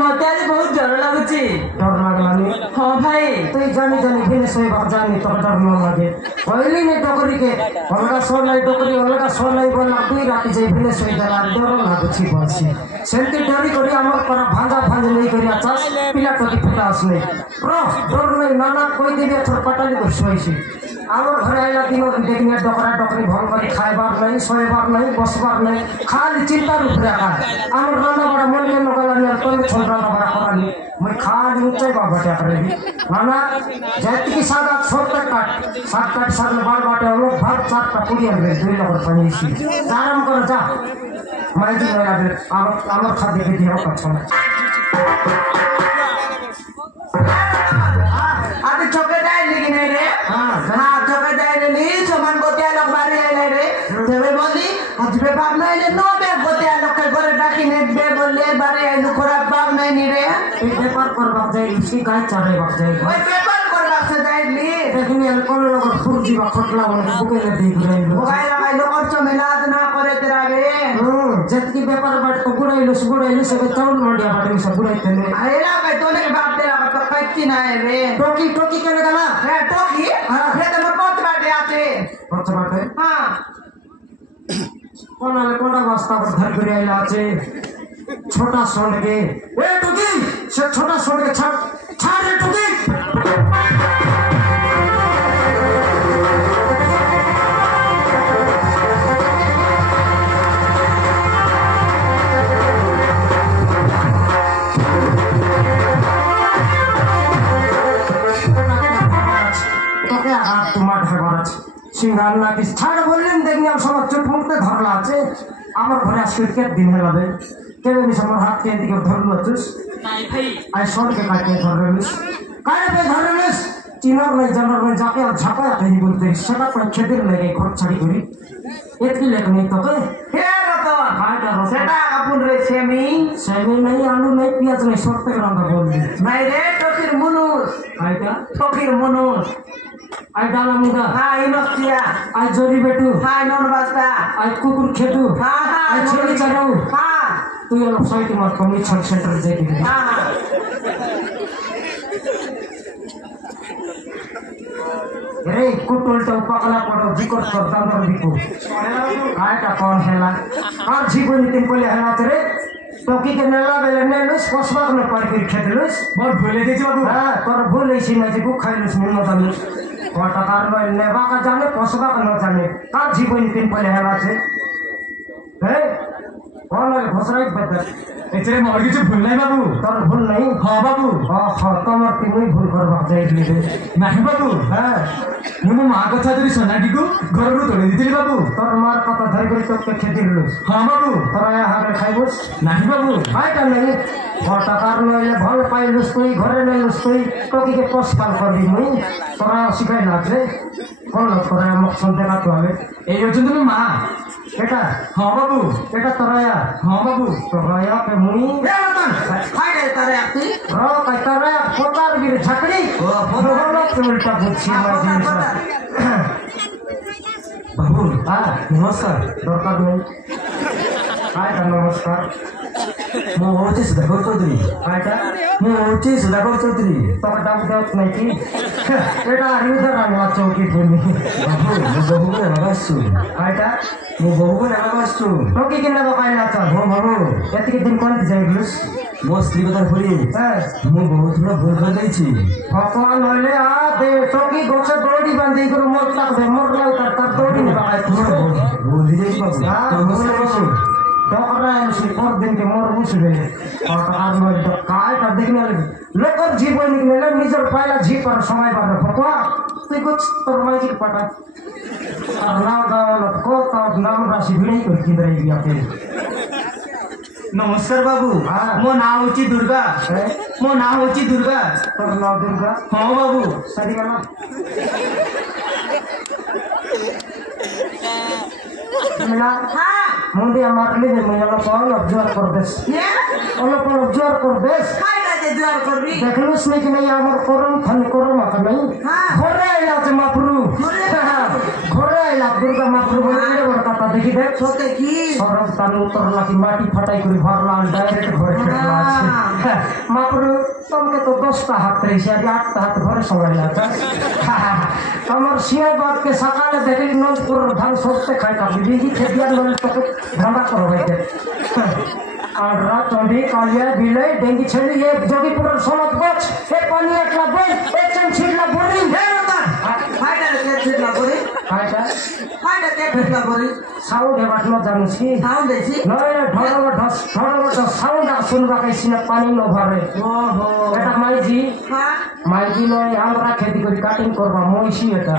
मत आज बहुत डर लगुची डर लागलानी हाँ भाई तुई जानी जानी फिर सोई बात जानी तो डर न लगे पहली ने टोकरी के अलगा सोल लाई टोकरी अलगा सोल लाई बोला दुई राती जाई फिर सोई देला डर लागुची बसी सेंती डरी करी हमर पर भांजा भांज नहीं करी आचास पिला टोकी फटास नहीं रो डर नहीं नाना कोई दिबे थोर पटाली को सोईसी आमर घरे आइला दिनो देखिने डकरा डकरी भल करी खाइबार नहीं सोइबार नहीं बसबार नहीं खाली चिंता रूप रखा आमर नाना बड़ा मन में नगला नि तो छोटा बड़ा करानी मैं खाली ऊंचाई बा बटा करेगी नाना जाति की सादा छोटा काट सात बाल बाटे लोग भात चाट का पूरी अंदर दुई लगर पानी सी आराम कर जा मैं जी लगा दे आमर खाद्य के दियो का छोड़ा अभी चौके जाए लेकिन रे हाँ चौके जाए रे सामान को क्या लोग बारे ले रे तेरे बोली आज पे बाप नहीं ले नो बे को क्या लोग के बोले डाकी ने बे बोले बारे नु खराब बाप नहीं नी रे एक पेपर कर बाप जाए इसकी गाय चारे बाप जाए ओए पेपर कर बाप से जाए ली देखिने अल कोन लोग फुर्जी बा खटला वाला बुके ले देख रहे हो गाय लगाई लोग और तो मेहनत ना करे तेरा रे जत की पेपर बाट तो गुड़ाइलो से चावल मंडिया बाट सब गुड़ाइते ने आएला भाई तोने के बाप तेरा तो कैची ना है रे टोकी के लगा है टोकी हां ये तो मैं बहुत बाटे आते बहुत बाटे हां कोना वास्ता पर घर गिरे आइला छे छोटा सोंड के ए टोकी से छोटा सोंड के छाड़ रे टोकी सिंगार ना किस छाड़ बोललेन देखनी हम सब चुप मुक्ते धरला আছে আমার ঘরে আজকে ক্রিকেট দিন হলাবে কেবে নি সমর হাত কে দিকে ধরলো তুস নাই ভাই আই সরকে কাটে ধরলিস কাটে ধরলিস চিনর নাই জানর নাই যাকে ঝাপা কই বলতে সেটা পর খেতের লাগে খরচ ছাড়ি করি এতকি লেখ নেই তোকে হে রতন কাটা সেটা আপুন রে সেমি নাই আলু নাই পেঁয়াজ নাই সব থেকে রান্না বলবি নাই রে টকির মুনুস আইটা টকির মুনুস আই ডালা মুদা হ্যাঁ ইনস্টিয়া আই জরি বেটু হ্যাঁ নন বাস্তা আই কুকুর খেতু হ্যাঁ আই ছেলে চালাও হ্যাঁ তুই অলপ সাইটে মার কমিশন সেন্টার যাই দিবি হ্যাঁ रे कुटुलटा पगला पड़ो जिकर करता मर दिको आटा कौन हैला और जीवन तीन कोले हैला रे टोकी के नेला बेले नेलुस पसबाक न पार कर खेतलुस मोर भूले देछि बाबू हां तोर भूले छि न जे को खाइलुस न जानलुस कोटा कार नेबा का जाने पसबाक न जाने का जीवन तीन कोले हैला छे हे कौन है घसराई बदल एचरे मोर किछु भूल নাই बाबू तोर भूल नहीं हां बाबू हां तमर तिमी भूल करबा जाइली रे नाही बाबू हां मुनु मा कथा धरी सोनाटी को घररु तोड़ी दिली बाबू तोर मार कथा धरी कर तो के खेती लुस हां बाबू तोरा हारे खाइबुस नाही बाबू हाय का नहीं कोटा कार लइले भल पाइलुस तुई घरे लइलुस तुई टोकी के पोस्टल कर दी मुई तोरा सिखाइ नाथे कोन तोरा मक्सद देखा तो हवे ए योजन तुम मा बेटा हां बाबू बेटा तोराया हां बाबू तोराया पे मुई ए रतन हाय रे तारे आती रो का तारे पोतार गिर छकड़ी ओ बोलो के उल्टा बुझी माजी बाबू हां नमस्कार दरकार नहीं हाय का नमस्कार मो होची सुधाकर चौधरी हायटा मो होची सुधाकर चौधरी तो डाक डाक नहीं की एटा रिउदर आला चौकी बोली बाबू बाबू के लगासु हायटा मो बाबू के लगासु टोकी के ना बकाइला त हो बाबू एतिके दिन कोन जाइबुस मो स्त्री बता भूली मो बहुत बड़ा भूल कर दै छी भगवान होले आ दे टोकी गोछे दौड़ी बांधी कर मोर तक दे मोर लाउ तर दौड़ी न बकाइ बोली दे बाबू हां डॉक्टर से पर दिन के मोर मुसबे और आज में तो काय का देखने लगे लोकर जीवन निकले निजर पाइला जी पर समय पर फकवा तो कुछ तरमाई की पटा और नाम गावल को तो नाम राशि भी नहीं करती रहेगी आपके नमस्कार बाबू मो नाम होची दुर्गा मो नाम होची दुर्गा तोर नाम दुर्गा हां बाबू सही का नाम मिला हां मुंडी मारली दे मैं लोग कौन ऑब्जर्व कर देस ये लोग कौन ऑब्जर्व कर देस काय ना जे द्वार करबी देखलुस नहीं कि नहीं हमर करम खन करम का नहीं हां घोरे आइला जे मापरू घोरे आइला दुर्गा मापरू बोले रे बड़का ता देखि देख सोते की सरम तानु उतरला की माटी फटाई करी भरला डायरेक्ट घोरे खेला মাপুরু তোমাকে তো 10টা হাত রয়েছে আগে 8টা হাত ঘরে সময় লাগে আমার শিয়া বাপকে সকালে দেখলি নলপুর ধান সরতে খাইতাম বিজি খেদিয়ার নল তোকে ধান্দা করো ভাইতে আর রাত চন্ডি কালিয়া বিলে ডেঙ্গি ছেড়ে ये जोगीपुर सोनत गोच ए पानी एकला बोल ए चंछिला बोरी হে রতন ফাইটা কে ছিলা বলি ফাইটা ফাইটা কে ছিলা বলি সাউন্ড এবার ন জানিস কি সাউন্ড দেছি নয় ঢড় সাউন্ড শুনবা কাইছি না পানি ন ভরে ওহো এটা মাইজি হ্যাঁ মাইজি নয় আমরা খেতি করি কাটিং করবা মইছি এটা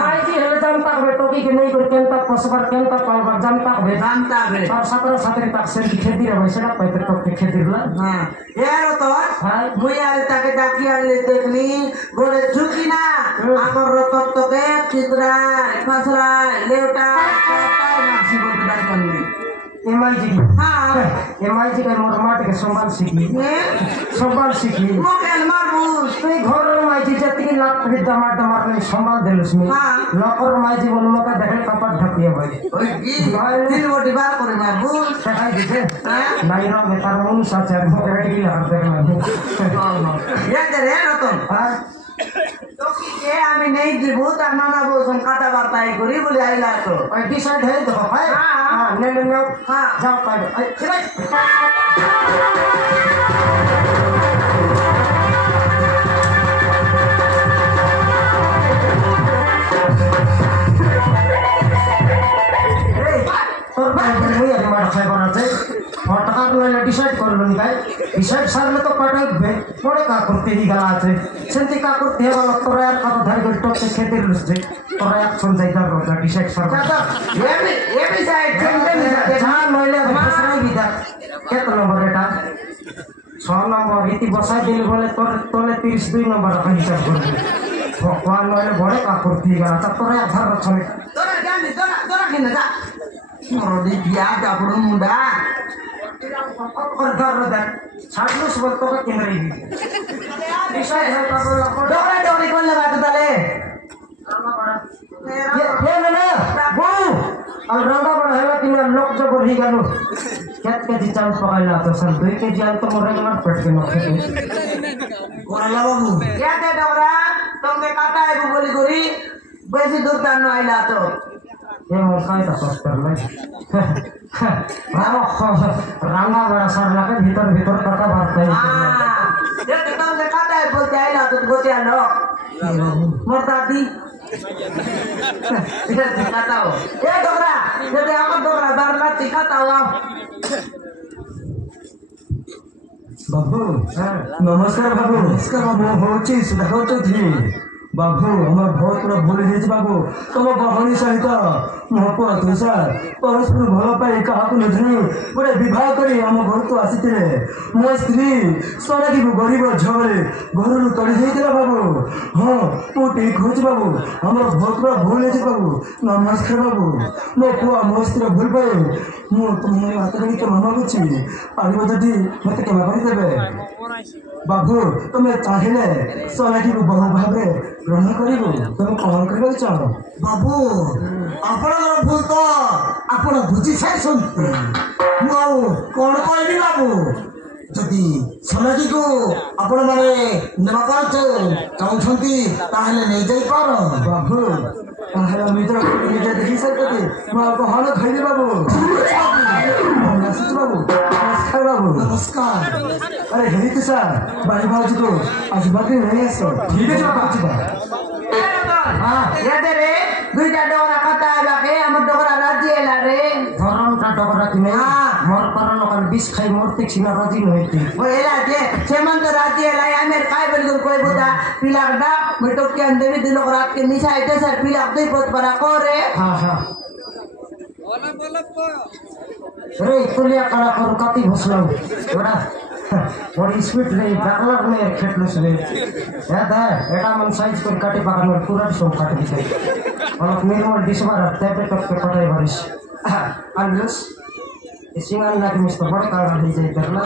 মাইজি হেলে জানতা হবে টকি কে নেই করে কেনতা পসবার কেনতা পালবার জানতা হবে জানতা হবে আর 17 তাক সেল খেতি রে সেটা পাইতে টকি খেতি লা হ্যাঁ এ রতন হ্যাঁ মুই আর তাকে ডাকি আনলে দেখলি গোড়ে ঝুঁকি না আমার রতন তোকে চিত্রা ফাসরা লেউটা কাটাই মাছি বলতে পারবি এমআইজি হ্যাঁ এমআইজি কে মোর মাটিকে সম্মান শিখি সম্মান শিখি মোকেল মারবুস তুই ঘরের মাইজি যেতিকি লাখ দামার দামার সম্মান দিলুস নি হ্যাঁ। লকর মাইজি বল মোকে দেখে কপাট ঢাকিয়ে ভাই ওই কি তিন বটি বার করে মারবুস দেখাই দিছে হ্যাঁ নাই রে তার মনুষ আছে মোকে রেডি লাগ দেখলাম রে রতন হ্যাঁ তোকে আমি নেই দিব তার নানা বলছেন কাটা বার্তাই করি বলে আইলা তো ওই ডিসাইড হয়ে যাবো ভাই হ্যাঁ। হ্যাঁ নে হ্যাঁ। যাও পাই এই চলে তোর ভাই বলে আর মার খাই বানাতে ফটকা লইলে ডিসাইড করলো নি ভাই ডিসাইড সারলে তো পাঠাইবে পরে কা করতে হি গেল আছে সেন্তি কা করতে হলো তোরা আর কথা ধরে গল টপকে খেতে লুসছে তোরা এক সন যাইতা রোজা ডিসাইড সার চাচা এমনি সাইড চলতে নি যা নইলে বসাই বিদা কত নম্বর এটা 6 নম্বর ইতি বসাই দিল বলে তোর তোলে 32 নম্বর হিসাব করবে ভগবান নইলে বড় কা করতে গেল তা তোরা এক ধর চলে তোরা জানি তোরা কিনে যা মরদি বিয়া কাপড় মুন্ডা ছাড়লো সব তোকে কেন্দ্রে ডিসাইড হয় তারপর ডোরে ডোরে করলে বাদ তালে ये ना वो अब रंगा बड़ा है कि ना लोग जब बढ़ी गलो खेत के जी चावल पकाइला तो सर 2 केजी आल तो मोरे मत पेट के नखे কোরালা বাবু ইয়া দে ডোরা তোকে কাটা আইবো বলি করি বেশি দূর টান আইলা তো ये मोर खाई ता सस्तर में रंगा बड़ा सर लगे भीतर भीतर काटा भरता है ये তোকে কাটা আইবো আইলা তো গোতে আলো মোর দাদি এটা কাটাও এ ডোরা যদি আমার ডোরা বারলা কাটাও বাবু নমস্কার বাবু নমস্কার বাবু হচ্ছে সুধা চৌধুরী বাবু আমার ବହୁତ ପୁରା ଭୁଲ ହେଇଯାଇଛି ବାବୁ ତମ ଭଉଣୀ ସହିତ ମୋ ପୁଅ ତୁଷାର ପରସ୍ପର ଭଲ ପାଇ କାହାକୁ ନୁଝୁନି ଗୋଟେ ବିବାହ କରି ଆମ ଘରକୁ ଆସିଥିଲେ ମୋ ସ୍ତ୍ରୀ ସରାଗିକୁ ଗରିବ ଝିଅବେଳେ ଘରରୁ ତଳି ଦେଇଥିଲା ବାବୁ ହଁ ମୁଁ ଠିକ କହୁଛି ବାବୁ ଆମର ବହୁତ ପୁରା ଭୁଲ ହେଇଛି ବାବୁ ନମସ୍କାର ବାବୁ ମୋ ପୁଅ ମୋ ସ୍ତ୍ରୀର ଭୁଲ ପାଇ ମୁଁ ତୁମ ହାତ ଧରି କ୍ଷମା ମାଗୁଛି ପାରିବ ଯଦି ମୋତେ କ୍ଷମା କରିଦେବେ ବାବୁ ତୁମେ ଚାହିଁଲେ ସରାଗିକୁ ବହୁ ଭାବରେ ଗ୍ରହଣ କରିବୁ ତମେ କଣ କରିବାକୁ ଚାହ ବାବୁ ଆପଣଙ୍କର ଭୁଲ ତ ଆପଣ ବୁଝି ସାରିଛନ୍ତି ମୁଁ ଆଉ କଣ କହିବି ବାବୁ ଯଦି ସମାଜିକୁ ଆପଣମାନେ ନେବାକୁ ଚାହୁଁଛନ୍ତି ତାହେଲେ ନେଇଯାଇପାର ବାବୁ ତାହେଲେ ନିଜର ନିଜେ ଦେଖି ସାରିଛନ୍ତି ମୁଁ ଆଉ କଣ ଖାଇବି ବାବୁ ଆସୁଛି ବାବୁ ନମସ୍କାର ବାବୁ ନମସ୍କାର ଆରେ ହେଇ ତୁଷାର ବାড়ি ଭାଉଜକୁ ଆସିବାକୁ ନେଇ ଆସ ଠିକ ଅଛି ବାବୁ ଯିବା ইয়াতে রে দুইটা ডোরা কাটা লাগে আমার ডোরা রাজি এলা রে ধরন কা ডগরা কিনে মোর পারন কাল বিষ খাই মরতে ছিনা রাজি নইতে ও এলা যে সেমন্ত রাজি এলা আমি কাই বলি কই বুদা পিলাক ডাক মিটক কে দেবি দিল রাত के নিচা আইতে স্যার পিলাক দুই পথ পারা করে হ্যাঁ হ্যাঁ রে তুলিয়া কালা কর কাতি ঘুষলাম ওরা বড়ি স্পিড রে ডাকলার মে খেটলুস রে এটা এটা মন সাইজ করে কাটি পাকানোর পুরা সব কাটি দিতে অনেক নির্মল ডিসবার তেপে টপকে পটাই ভরিস আলুস সিঙ্গাল নাকি মিস্ত বড় কারণ হয়ে যায় না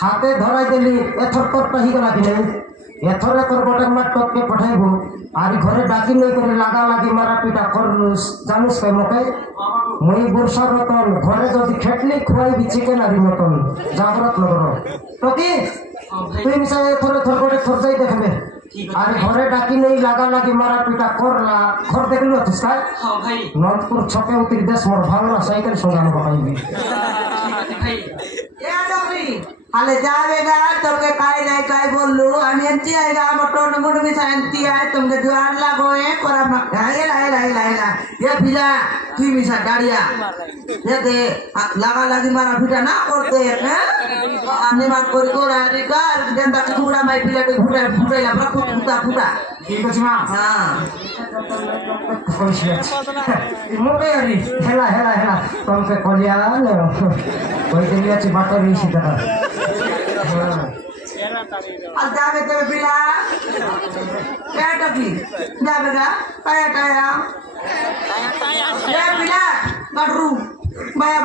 হাতে ধরাই দিলি এথর তোরটা হিগলা কি নেই এথরে তোর বটে মার টপকে পঠাইবো আর ঘরে ডাকি নেই করে লাগা লাগি মারা পিটা করলুস জানিস কে মকে মই বর্ষা রতন ঘরে যদি খেটলি খুয়াইবি চিকেন আরি মতন জাগরত নগর তো কি তুই মিশাই থরে থর করে থর যাই দেখবে আর ঘরে ডাকি নেই লাগা লাগি মারা পিটা করলা ঘর দেখলি হতিস কাই নন্দপুর ছকে উতির দেশ মোর ভাঙনা সাইকেল সঙ্গে আনবো পাইবি हाले जावेगा तुमके काय नहीं काय बोलू आम्ही यांची आहे का मोठं मोठं मी सांगती आहे तुमके द्वार लागो आहे कोरा लायला ये फिजा तू मी सा गाड़िया ये दे लगा लगी मारा फिटा ना करते हैं आने मार कोरी कोरा रिकार जनता कुड़ा माई फिला के फुटाइला बरा फुटा ঠিক আছে মা हां মোটে আরি হেলা হেলা হেলা তোমাকে কলিয়া কই দিলি আছে বাটারি সিধা अब जावे ते फिला क्या टपी जावेगा काया ये फिला गडरू बाया